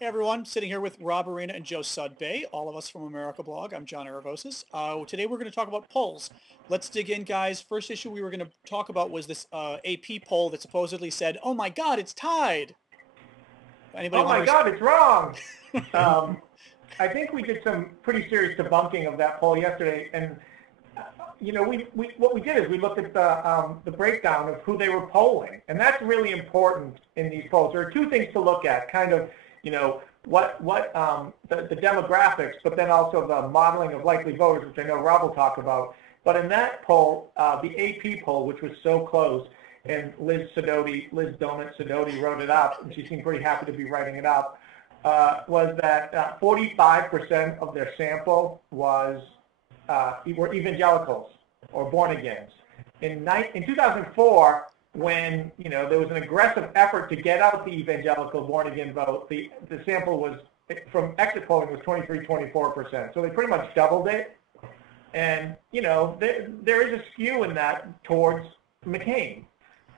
Hey everyone, sitting here with Rob Arena and Joe Sudbay, all of us from AMERICAblog. I'm John Aravosis. Today we're going to talk about polls. Let's dig in, guys. First issue we were going to talk about was this AP poll that supposedly said, "Oh my God, it's tied." Anybody Oh want my to? God, it's wrong. I think we did some pretty serious debunking of that poll yesterday, and what we did is we looked at the breakdown of who they were polling, and that's really important in these polls. There are two things to look at, kind of, what the demographics, but then also the modeling of likely voters, which I know Rob will talk about. But in that poll, the AP poll, which was so close, and Liz Donut Sidoti wrote it up, and she seemed pretty happy to be writing it up, was that 45% of their sample were evangelicals or born-agains. In 2004, when there was an aggressive effort to get out the evangelical born-again vote, the sample was, from exit polling, was 23-24%. So they pretty much doubled it. And there is a skew in that towards McCain.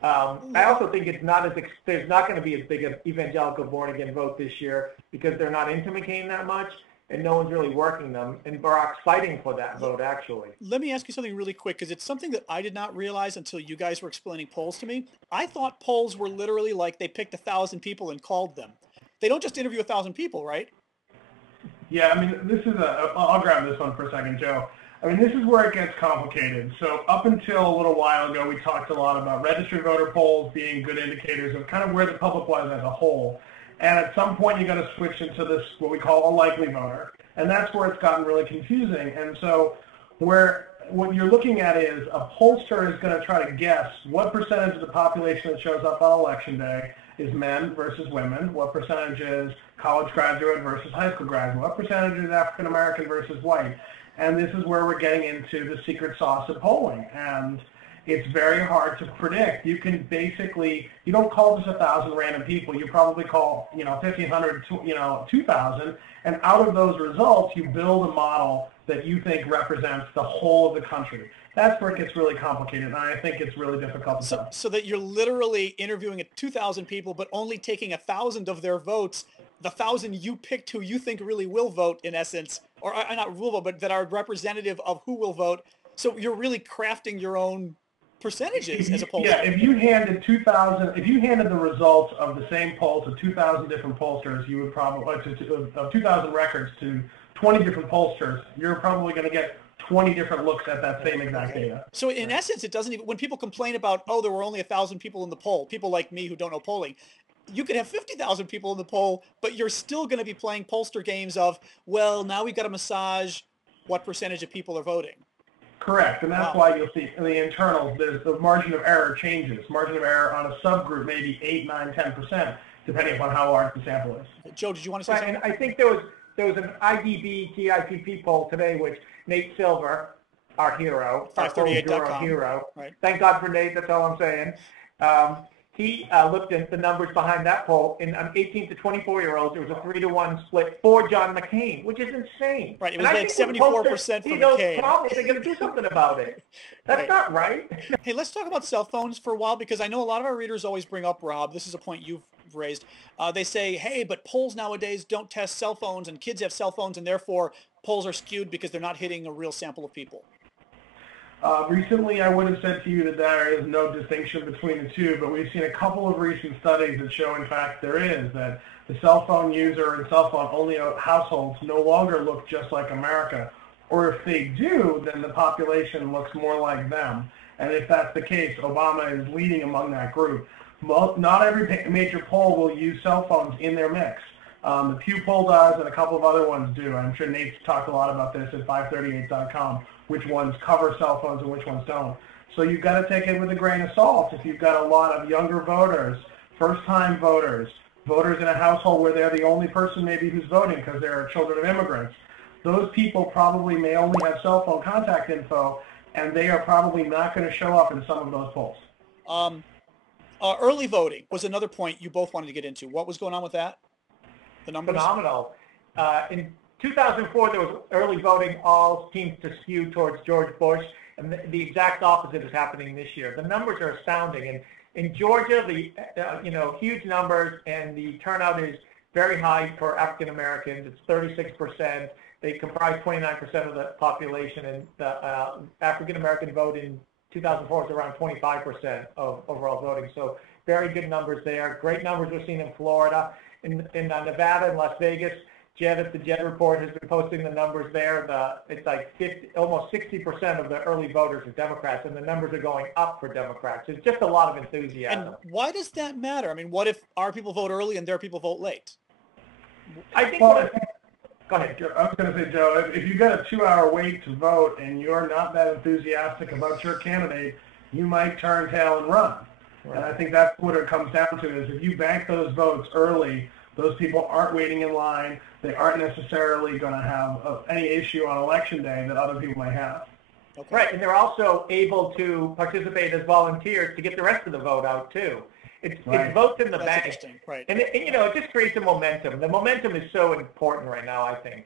I also think there's not going to be as big an evangelical born-again vote this year because they're not into McCain that much, and no one's really working them. And Barack's fighting for that vote, actually. Let me ask you something really quick, because it's something that I did not realize until you guys were explaining polls to me. I thought polls were literally like they picked 1,000 people and called them. They don't just interview 1,000 people, right? Yeah, I mean, I'll grab this one for a second, Joe. I mean, this is where it gets complicated. So up until a little while ago, we talked a lot about registered voter polls being good indicators of kind of where the public was as a whole. And at some point, you got to switch into this, what we call a likely voter. And that's where it's gotten really confusing. And so what you're looking at is a pollster is going to try to guess what percentage of the population that shows up on election day is men versus women, what percentage is college graduate versus high school graduate, what percentage is African American versus white. And this is where we're getting into the secret sauce of polling. And it's very hard to predict. You can basically, you don't call just 1,000 random people. You probably call, 1,500, 2,000. And out of those results, you build a model that you think represents the whole of the country. That's where it gets really complicated, and I think it's really difficult to tell. So that you're literally interviewing 2,000 people, but only taking 1,000 of their votes, the 1,000 you picked who you think really will vote, in essence, or not will vote, but that are representative of who will vote. So you're really crafting your own percentages as a pollster. Yeah, if you handed the results of the same poll to 2,000 different pollsters, you would probably, of 2,000 records to 20 different pollsters, you're probably going to get 20 different looks at that same exact data. So in essence, it doesn't even, when people complain about, oh, there were only 1,000 people in the poll, people like me who don't know polling, you could have 50,000 people in the poll, but you're still going to be playing pollster games of, well, now we've got to massage what percentage of people are voting. Correct, and that's why you'll see in the internals, the margin of error changes. Margin of error on a subgroup may be 8, 9, 10%, depending upon how large the sample is. Joe, did you want to say something? And I think there was an IDB TIPP poll today, which Nate Silver, our hero, our 538.com hero, right. Thank God for Nate, that's all I'm saying. He looked at the numbers behind that poll, and on 18 to 24-year-olds, there was a 3-to-1 split for John McCain, which is insane. Right, it was like 74% for McCain. Problems, they're going to do something about it. That's not right. Hey, let's talk about cell phones for a while, because I know a lot of our readers always bring up, Rob, this is a point you've raised. They say, hey, but polls nowadays don't test cell phones, and kids have cell phones, and therefore polls are skewed because they're not hitting a real sample of people. Recently, I would have said to you that there is no distinction between the two, but we've seen a couple of recent studies that show, in fact, there is, that the cell phone user and cell phone only households no longer look just like America. Or if they do, then the population looks more like them. And if that's the case, Obama is leading among that group. Not every major poll will use cell phones in their mix. The Pew poll does, and a couple of other ones do. I'm sure Nate's talked a lot about this at 538.com, which ones cover cell phones and which ones don't. So you've got to take it with a grain of salt. If you've got a lot of younger voters, first-time voters, voters in a household where they're the only person maybe who's voting because they're children of immigrants, those people probably may only have cell phone contact info, and they are probably not going to show up in some of those polls. Early voting was another point you both wanted to get into. What was going on with that? The numbers? Phenomenal. In 2004, there was early voting. All seems to skew towards George Bush, and the exact opposite is happening this year. The numbers are astounding. And in Georgia, the huge numbers, and the turnout is very high for African Americans. It's 36%. They comprise 29% of the population, and the African American vote in 2004 was around 25% of overall voting. So very good numbers there. Great numbers we're seeing in Florida, in Nevada and Las Vegas. Jed at the Jed Report has been posting the numbers there. It's like almost 60% of the early voters are Democrats, and the numbers are going up for Democrats. It's just a lot of enthusiasm. And why does that matter? I mean, what if our people vote early and their people vote late? I think. Well, go ahead. I was going to say, Joe, if you got a 2-hour wait to vote and you're not that enthusiastic about your candidate, you might turn tail and run. Right. And I think that's what it comes down to is if you bank those votes early, those people aren't waiting in line. They aren't necessarily going to have any issue on election day that other people might have. Okay. Right, and they're also able to participate as volunteers to get the rest of the vote out too. It's votes in the bank, right? And you know, it just creates a momentum. The momentum is so important right now, I think.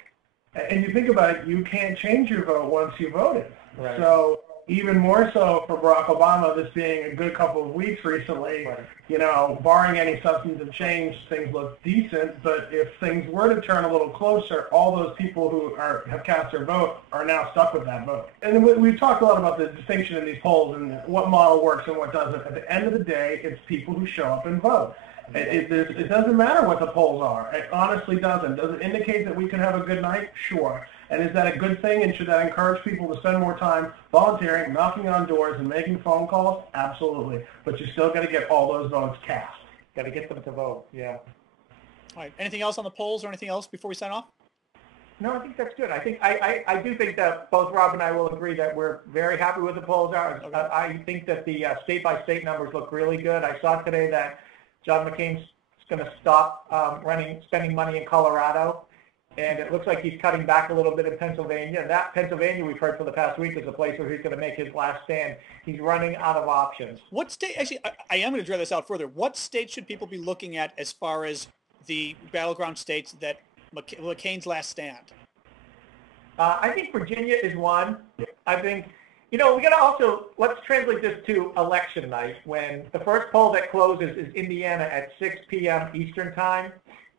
And you think about it, you can't change your vote once you voted. Right. So even more so for Barack Obama, this being a good couple of weeks recently, right. You know, barring any substantive change, things look decent. But if things were to turn a little closer, all those people who have cast their vote are now stuck with that vote. And we've talked a lot about the distinction in these polls and what model works and what doesn't. At the end of the day, it's people who show up and vote. It doesn't matter what the polls are. It honestly doesn't. Does it indicate that we can have a good night? Sure. And is that a good thing? And should that encourage people to spend more time volunteering, knocking on doors, and making phone calls? Absolutely. But you still got to get all those votes cast. Got to get them to vote. Yeah. All right. Anything else on the polls or anything else before we sign off? No, I think that's good. I think I do think that both Rob and I will agree that we're very happy with the polls. Okay. I think that the state-by-state numbers look really good. I saw today that John McCain's going to stop spending money in Colorado. And it looks like he's cutting back a little bit in Pennsylvania. That Pennsylvania, we've heard for the past week, is a place where he's going to make his last stand. He's running out of options. What state, actually, I am going to draw this out further. What state should people be looking at as far as the battleground states that McCain's last stand? I think Virginia is one. I think, you know, we got to also, let's translate this to election night when the first poll that closes is Indiana at 6 p.m. Eastern time.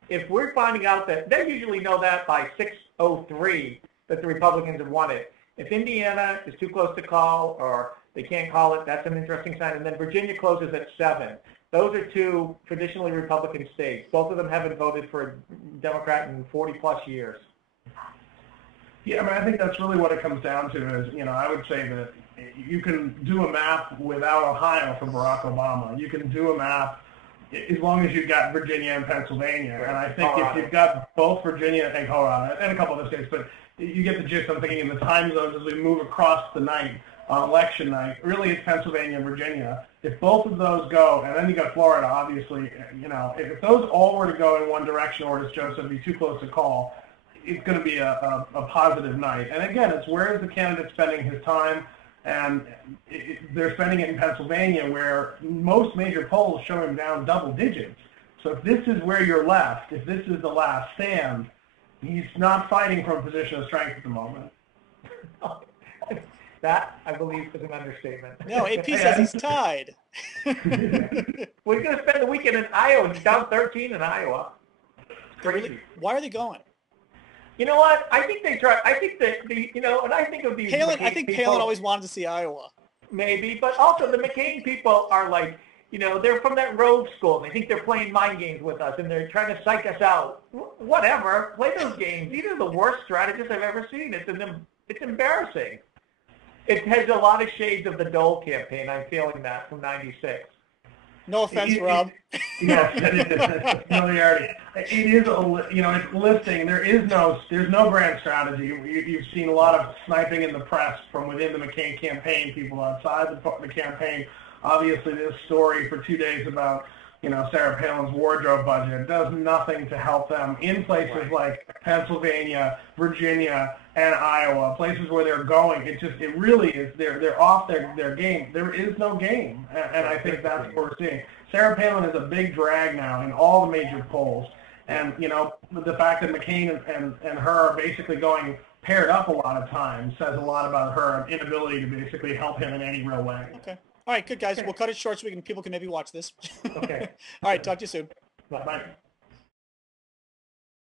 If we're finding out that they usually know that by 6:03 that the Republicans have won it. If Indiana is too close to call or they can't call it, that's an interesting sign. And then Virginia closes at 7. Those are two traditionally Republican states. Both of them haven't voted for a Democrat in 40-plus years. Yeah, I mean, I think that's really what it comes down to is, you know, I would say that you can do a map without Ohio for Barack Obama. You can do a map as long as you've got Virginia and Pennsylvania. And I think if you've got both Virginia and Colorado and a couple other states, but you get the gist. I'm thinking in the time zones as we move across the night on election night, really it's Pennsylvania and Virginia. If both of those go, and then you got Florida, obviously, you know, if those all were to go in one direction or, as Joe said, be too close to call, it's going to be a positive night. And again, it's where is the candidate spending his time? And they're spending it in Pennsylvania, where most major polls show him down double digits. So if this is where you're left, if this is the last stand, he's not fighting from a position of strength at the moment. That, I believe, is an understatement. No, AP says he's tied. We're going to spend the weekend in Iowa. He's down 13 in Iowa. Crazy. Why are they going? You know what? I think they try. I think that you know, and I think of these. I think Palin always wanted to see Iowa. Maybe, but also the McCain people are like, you know, they're from that Rove school. They think they're playing mind games with us, and they're trying to psych us out. Whatever, play those games. These are the worst strategists I've ever seen. It's embarrassing. It has a lot of shades of the Dole campaign. I'm feeling that from '96. No offense, Rob. Yes, it's familiarity. It is, you know, it's listing. There's no brand strategy. You've seen a lot of sniping in the press from within the McCain campaign, people outside the campaign. Obviously, this story for 2 days about, you know, Sarah Palin's wardrobe budget does nothing to help them in places like Pennsylvania, Virginia, and Iowa, places where they're going. It really is, they're off their game. There is no game, and I think that's what we're seeing. Sarah Palin is a big drag now in all the major polls, and, you know, the fact that McCain and her are basically going paired up a lot of times says a lot about her inability to basically help him in any real way. Okay. All right, good, guys. We'll cut it short so people can maybe watch this. Okay. All right, talk to you soon. Bye.